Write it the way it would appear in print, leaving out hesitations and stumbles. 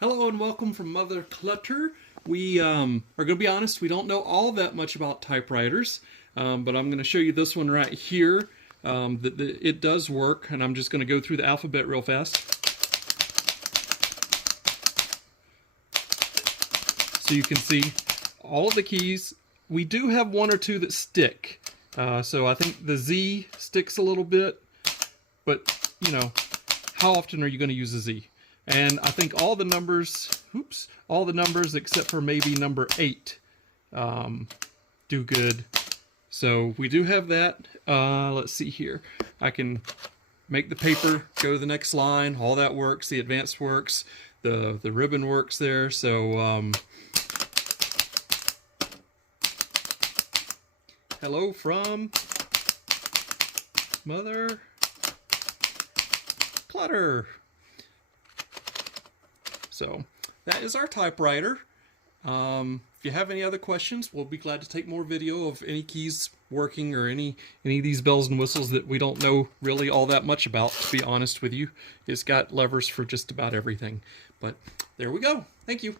Hello and welcome from Mother Clutter. We are going to be honest, we don't know all that much about typewriters, but I'm going to show you this one right here. It does work, and I'm just going to go through the alphabet real fast. So you can see all of the keys. We do have one or two that stick. So I think the Z sticks a little bit, but you know, how often are you going to use a Z? And I think all the numbers, all the numbers except for maybe number 8 do good. So we do have that. Let's see here. I can make the paper go to the next line. All that works. The advanced works. The ribbon works there. So hello from Mother Clutter. So that is our typewriter. If you have any other questions, we'll be glad to take more video of any keys working or any of these bells and whistles that we don't know really all that much about, to be honest with you. It's got levers for just about everything. But there we go. Thank you.